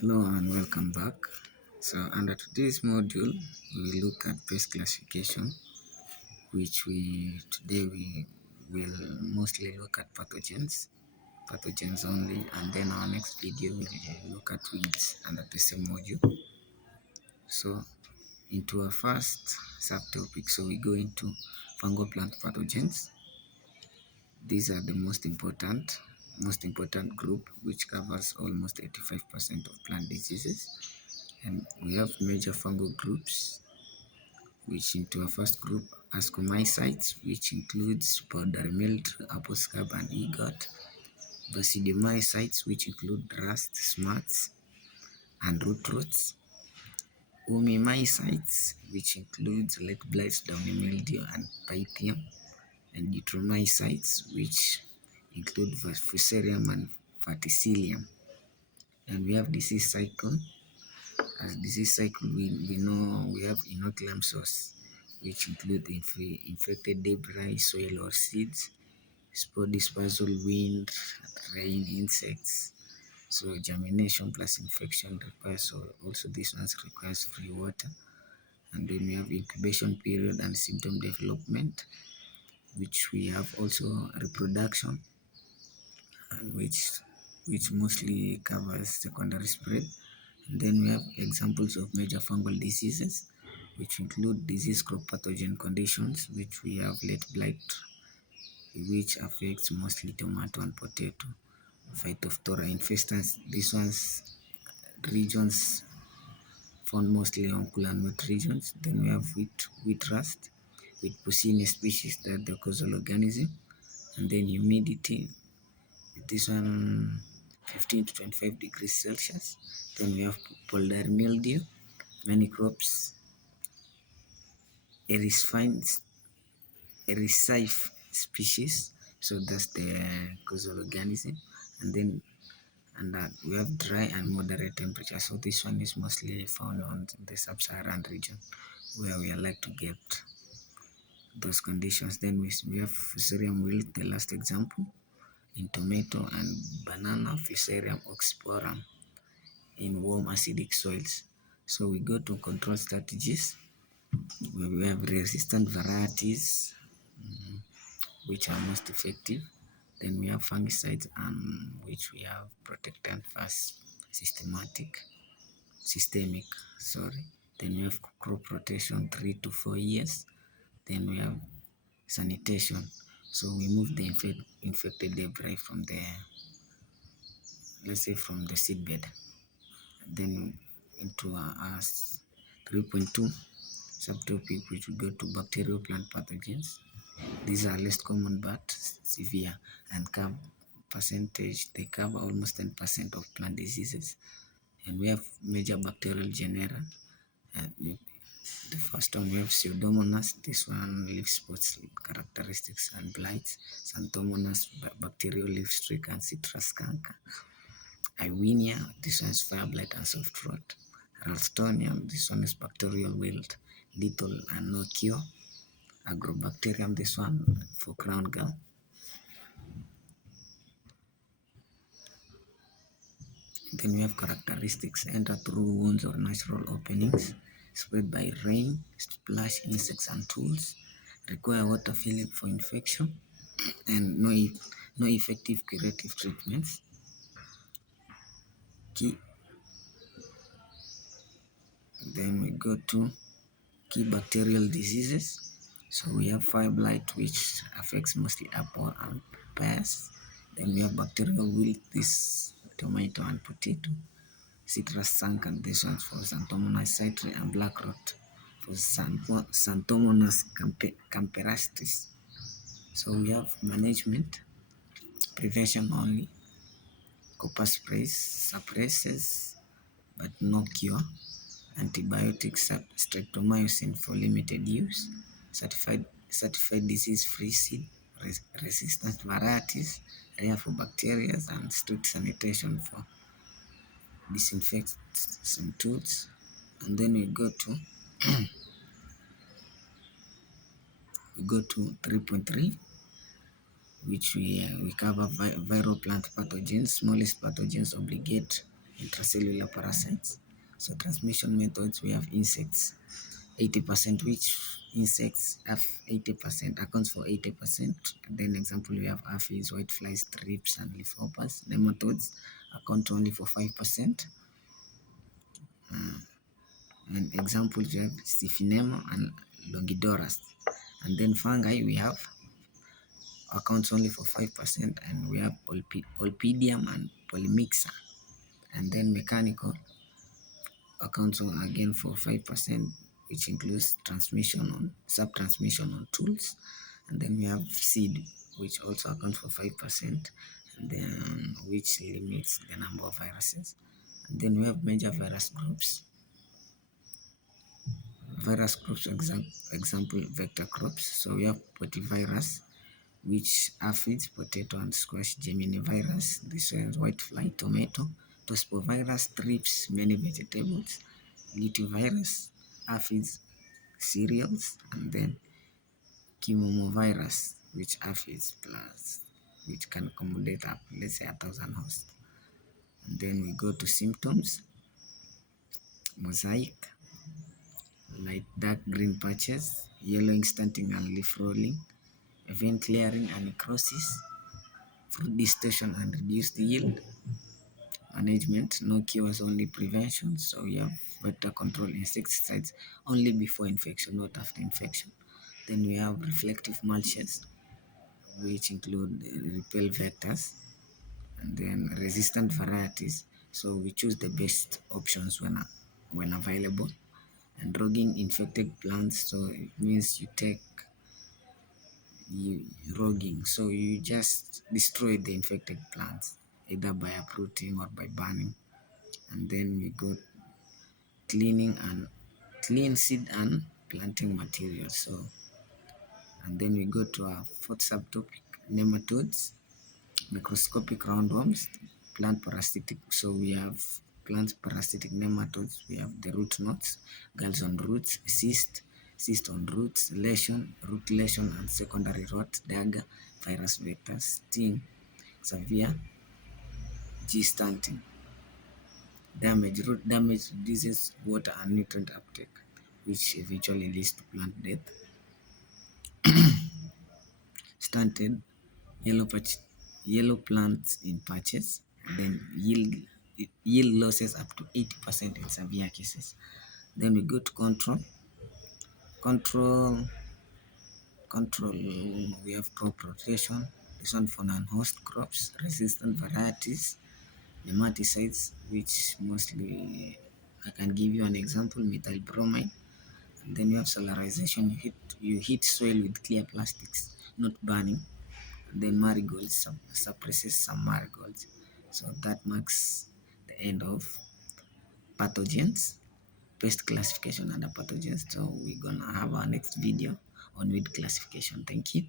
Hello and welcome back. So under today's module, we will look at pest classification, which we will mostly look at pathogens only, and then our next video will look at weeds under the same module. So into our first subtopic, so we go into fungal plant pathogens. These are the most important group, which covers almost 85% of plant diseases. And we have major fungal groups, which into our first group, ascomycetes, which includes powdery mildew, apple scab, and ergot. Basidiomycetes, which include rust, smarts, and root rots. Oomycetes, which includes late blight, downy mildew, and pythium. And eutromycetes, which include fusarium and verticillium. And we have disease cycle. As disease cycle, we know we have inoculum source, which include infected debris, soil or seeds, spore dispersal, wind, rain, insects. So germination plus infection requires, also this one requires free water. And then we have incubation period and symptom development, which we have also reproduction, and which mostly covers secondary spread. And then we have examples of major fungal diseases, which include disease crop pathogen conditions, which we have late blight, which affects mostly tomato and potato. Phytophthora infestans, these ones regions found mostly on cool and wet regions. Then we have wheat rust, with Puccini species that the causal organism. And then humidity, this one 15 to 25 degrees Celsius. Then we have powdery mildew, many crops, Erysife species, so that's the causal organism. And then we have dry and moderate temperature, so this one is mostly found on the sub-Saharan region, where we are like to get those conditions. Then we have fusarium wilt, the last example, in tomato and banana, fusarium oxysporum in warm acidic soils. So we go to control strategies, where we have resistant varieties, which are most effective. Then we have fungicides, which we have protectant first, systemic. Then we have crop rotation 3 to 4 years. Then we have sanitation. So we move the infected debris from the, let's say, from the seedbed. Then into our 3.2 subtopic, which we go to bacterial plant pathogens. These are less common but severe and they cover almost 10% of plant diseases. And we have major bacterial genera. And the first one, we have Pseudomonas. This one leaf spots characteristics and blights. Xanthomonas, bacterial leaf streak and citrus skunk. Iwinia, this one is fire blight and soft rot. Ralstonea, this one is bacterial wilt, little and no cure. Agrobacterium, this one for crown gall. Then we have characteristics: enter through wounds or natural openings, spread by rain, splash insects and tools, require water filling for infection, and no effective curative treatments. Then we go to key bacterial diseases. So we have fire blight, which affects mostly apple and pears. Then we have bacterial wilt, this tomato and potato. Citrus skunk, and this one's for Xanthomonas citrus, and black rot for Xanthomonas camperastis. So we have management, prevention only, copper sprays, suppresses, but no cure. Antibiotics, streptomycin for limited use. Certified disease-free seed, resistant varieties, rare for bacteria, and strict sanitation for disinfectants and tools. And then we go to 3.3, which we cover viral plant pathogens. Smallest pathogens obligate intracellular parasites. So transmission methods, we have insects, 80%, which insects have 80%, accounts for 80%. Then example, we have aphids, whiteflies, thrips, and leafhoppers. Nematodes account only for 5%. And examples, we have Stiphinema and Longidorus. And then fungi, we have accounts only for 5%, and we have Olpidium and Polymixa. And then mechanical accounts again for 5%, which includes transmission on subtransmission on tools. And then we have seed, which also accounts for 5%, and then which limits the number of viruses. And then we have major virus groups. Virus groups, example, vector crops. So we have potivirus, which aphids, potato, and squash. Geminivirus, this is whitefly, tomato. Tospovirus, thrips, many vegetables. Lutivirus, aphids, cereals. And then chemovirus, which aphids plus, which can accommodate up, let's say, 1,000 hosts. And then we go to symptoms. Mosaic, light dark green patches, yellowing, stunting, and leaf rolling, event clearing and necrosis, fruit distortion and reduced yield. Management, no cures, only prevention. So we have vector control, insecticides only before infection, not after infection. Then we have reflective mulches, which include repel vectors, and then resistant varieties. So we choose the best options when available. And rogging infected plants, so it means rogging, so you just destroy the infected plants either by uprooting or by burning. And then we go clean seed and planting materials. So, and then we go to our fourth subtopic, nematodes, microscopic roundworms, plant parasitic. So we have plant parasitic nematodes. We have the root knots, galls on roots, cyst on roots, lesion, root lesion, and secondary rot, dagger, virus vectors, sting, severe G stunting. Damage, root damage reduces water and nutrient uptake, which eventually leads to plant death. Stunted, yellow plants in patches, and then yield losses up to 80% in severe cases. Then we go to control, we have crop rotation, this one for non-host crops, resistant varieties, nematicides, which mostly, I can give you an example, methyl bromide. And then you have solarization, you hit soil with clear plastics, not burning. And then marigolds, suppresses some marigolds. So that marks the end of pathogens, pest classification under pathogens. So we're gonna have our next video on weed classification. Thank you.